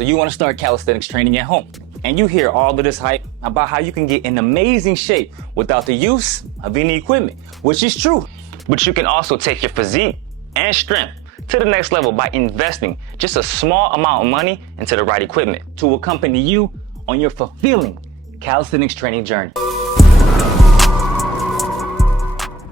So you want to start calisthenics training at home, and you hear all of this hype about how you can get in amazing shape without the use of any equipment, which is true. But you can also take your physique and strength to the next level by investing just a small amount of money into the right equipment to accompany you on your fulfilling calisthenics training journey.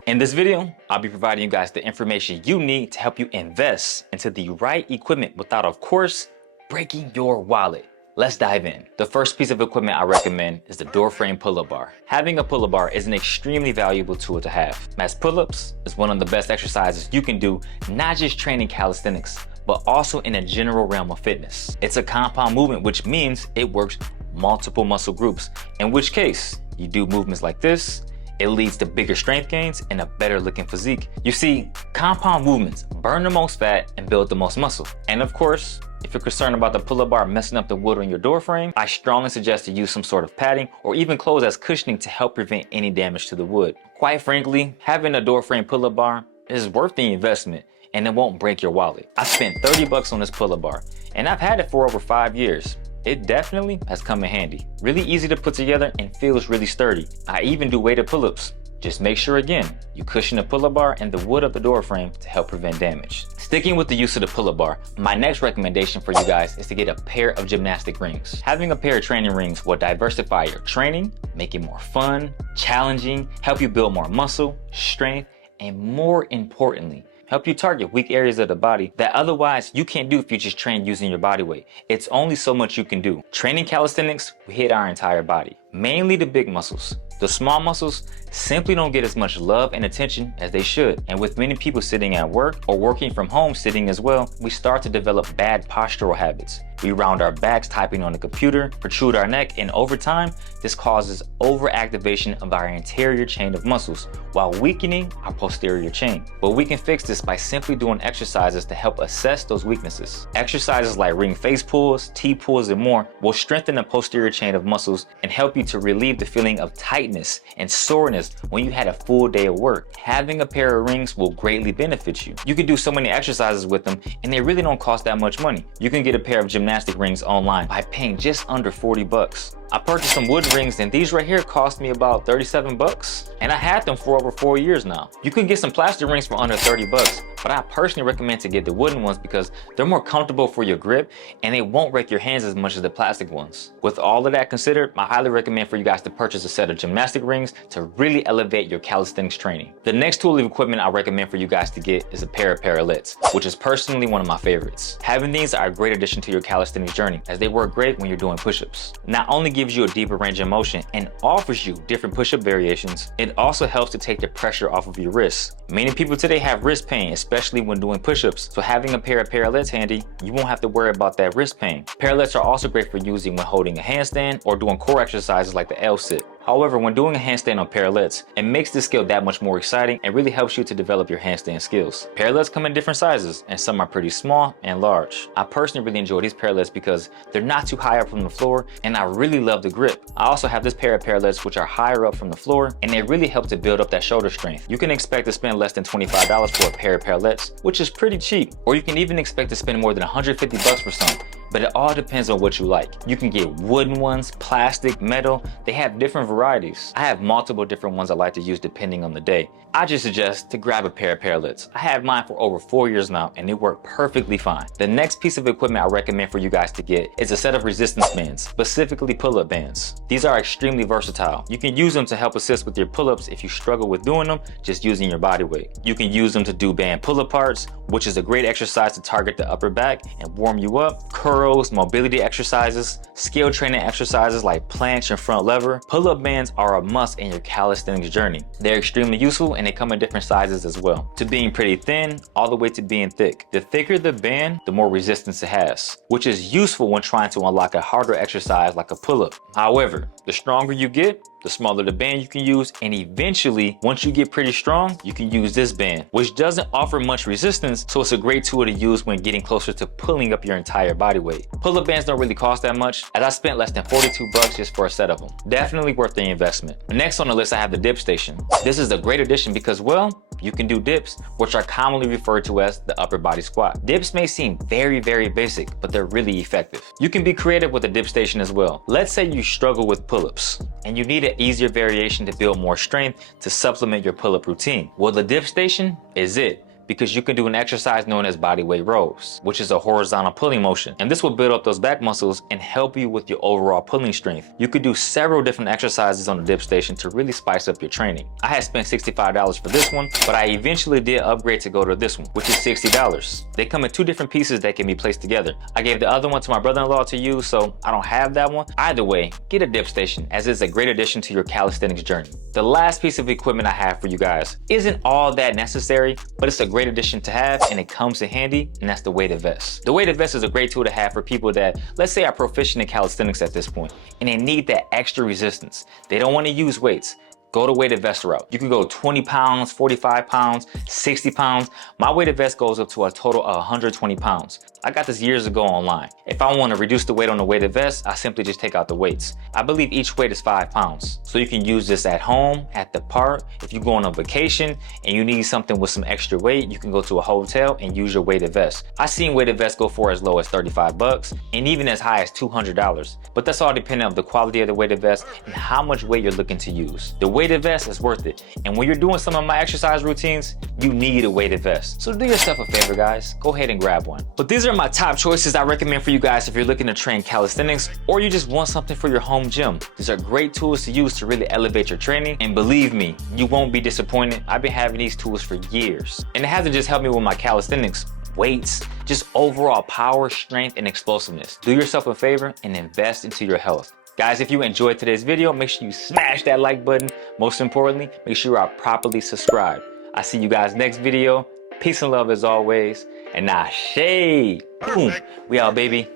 In this video, I'll be providing you guys the information you need to help you invest into the right equipment without, of course, breaking your wallet. Let's dive in. The first piece of equipment I recommend is the door frame pull-up bar. Having a pull-up bar is an extremely valuable tool to have, as pull-ups is one of the best exercises you can do, not just training calisthenics, but also in a general realm of fitness. It's a compound movement, which means it works multiple muscle groups, in which case you do movements like this. It leads to bigger strength gains and a better looking physique. You see, compound movements burn the most fat and build the most muscle. And of course, if you're concerned about the pull-up bar messing up the wood on your door frame, I strongly suggest to use some sort of padding or even clothes as cushioning to help prevent any damage to the wood. Quite frankly, having a door frame pull-up bar is worth the investment and it won't break your wallet. I spent 30 bucks on this pull-up bar and I've had it for over 5 years. It definitely has come in handy. Really easy to put together and feels really sturdy. I even do weighted pull-ups. Just make sure again, you cushion the pull-up bar and the wood of the door frame to help prevent damage. Sticking with the use of the pull-up bar, my next recommendation for you guys is to get a pair of gymnastic rings. Having a pair of training rings will diversify your training, make it more fun, challenging, help you build more muscle, strength, and more importantly, help you target weak areas of the body that otherwise you can't do if you just train using your body weight. It's only so much you can do. Training calisthenics, we hit our entire body, mainly the big muscles. The small muscles simply don't get as much love and attention as they should. And with many people sitting at work or working from home sitting as well, we start to develop bad postural habits. We round our backs typing on the computer, protrude our neck, and over time, this causes overactivation of our anterior chain of muscles while weakening our posterior chain. But we can fix this by simply doing exercises to help assess those weaknesses. Exercises like ring face pulls, T-pulls, and more will strengthen the posterior chain of muscles and help you to relieve the feeling of tightness and soreness when you had a full day of work. Having a pair of rings will greatly benefit you. You can do so many exercises with them and they really don't cost that much money. You can get a pair of gymnastic rings online by paying just under 40 bucks. I purchased some wood rings and these right here cost me about 37 bucks and I had them for over 4 years now. You can get some plastic rings for under 30 bucks, but I personally recommend to get the wooden ones because they're more comfortable for your grip and they won't wreck your hands as much as the plastic ones. With all of that considered, I highly recommend for you guys to purchase a set of gymnastic rings to really elevate your calisthenics training. The next tool of equipment I recommend for you guys to get is a pair of parallettes, which is personally one of my favorites. Having these are a great addition to your calisthenics journey as they work great when you're doing push-ups. Not only gives you a deeper range of motion and offers you different push-up variations, it also helps to take the pressure off of your wrists. Many people today have wrist pain, especially when doing push-ups, so having a pair of parallettes handy, you won't have to worry about that wrist pain. Parallettes are also great for using when holding a handstand or doing core exercises like the L-sit. However, when doing a handstand on parallettes, it makes this skill that much more exciting and really helps you to develop your handstand skills. Parallettes come in different sizes and some are pretty small and large. I personally really enjoy these parallettes because they're not too high up from the floor and I really love the grip. I also have this pair of parallettes which are higher up from the floor and they really help to build up that shoulder strength. You can expect to spend less than $25 for a pair of parallettes, which is pretty cheap, or you can even expect to spend more than 150 bucks for some. But it all depends on what you like. You can get wooden ones, plastic, metal. They have different varieties. I have multiple different ones I like to use depending on the day. I just suggest to grab a pair of parallettes. I have mine for over 4 years now and they work perfectly fine. The next piece of equipment I recommend for you guys to get is a set of resistance bands, specifically pull-up bands. These are extremely versatile. You can use them to help assist with your pull-ups if you struggle with doing them just using your body weight. You can use them to do band pull-up parts, which is a great exercise to target the upper back and warm you up. Curls, mobility exercises, skill training exercises like planche and front lever. Pull-up bands are a must in your calisthenics journey. They're extremely useful and they come in different sizes as well, to being pretty thin all the way to being thick. The thicker the band, the more resistance it has, which is useful when trying to unlock a harder exercise like a pull-up. However, the stronger you get, the smaller the band you can use, and eventually, once you get pretty strong, you can use this band, which doesn't offer much resistance, so it's a great tool to use when getting closer to pulling up your entire body weight. Pull-up bands don't really cost that much, as I spent less than 42 bucks just for a set of them. Definitely worth the investment. Next on the list, I have the dip station. This is a great addition because, well, You can do dips, which are commonly referred to as the upper body squat. Dips may seem very, very basic, but they're really effective. You can be creative with a dip station as well. Let's say you struggle with pull-ups and you need an easier variation to build more strength to supplement your pull-up routine. Well, the dip station is it, because you can do an exercise known as bodyweight rows, which is a horizontal pulling motion. And this will build up those back muscles and help you with your overall pulling strength. You could do several different exercises on the dip station to really spice up your training. I had spent $65 for this one, but I eventually did upgrade to go to this one, which is $60. They come in two different pieces that can be placed together. I gave the other one to my brother-in-law to use, so I don't have that one. Either way, get a dip station, as it's a great addition to your calisthenics journey. The last piece of equipment I have for you guys isn't all that necessary, but it's a great addition to have and it comes in handy, and that's the weighted vest. The weighted vest is a great tool to have for people that, let's say, are proficient in calisthenics at this point and they need that extra resistance. They don't want to use weights. Go the weighted vest route. You can go 20 pounds, 45 pounds, 60 pounds. My weighted vest goes up to a total of 120 pounds. I got this years ago online. If I want to reduce the weight on the weighted vest, I simply just take out the weights. I believe each weight is 5 pounds. So you can use this at home, at the park. If you go on a vacation and you need something with some extra weight, you can go to a hotel and use your weighted vest. I've seen weighted vests go for as low as 35 bucks and even as high as $200. But that's all depending on the quality of the weighted vest and how much weight you're looking to use. The weighted vest is worth it. And when you're doing some of my exercise routines, you need a weighted vest. So do yourself a favor, guys. Go ahead and grab one. But these are my top choices I recommend for you guys if you're looking to train calisthenics or you just want something for your home gym. These are great tools to use to really elevate your training. And believe me, you won't be disappointed. I've been having these tools for years. And it hasn't just helped me with my calisthenics, weights, just overall power, strength, and explosiveness. Do yourself a favor and invest into your health. Guys, if you enjoyed today's video, make sure you smash that like button. Most importantly, make sure you are properly subscribed. I'll see you guys next video. Peace and love as always. And now shade. Boom. We out, baby.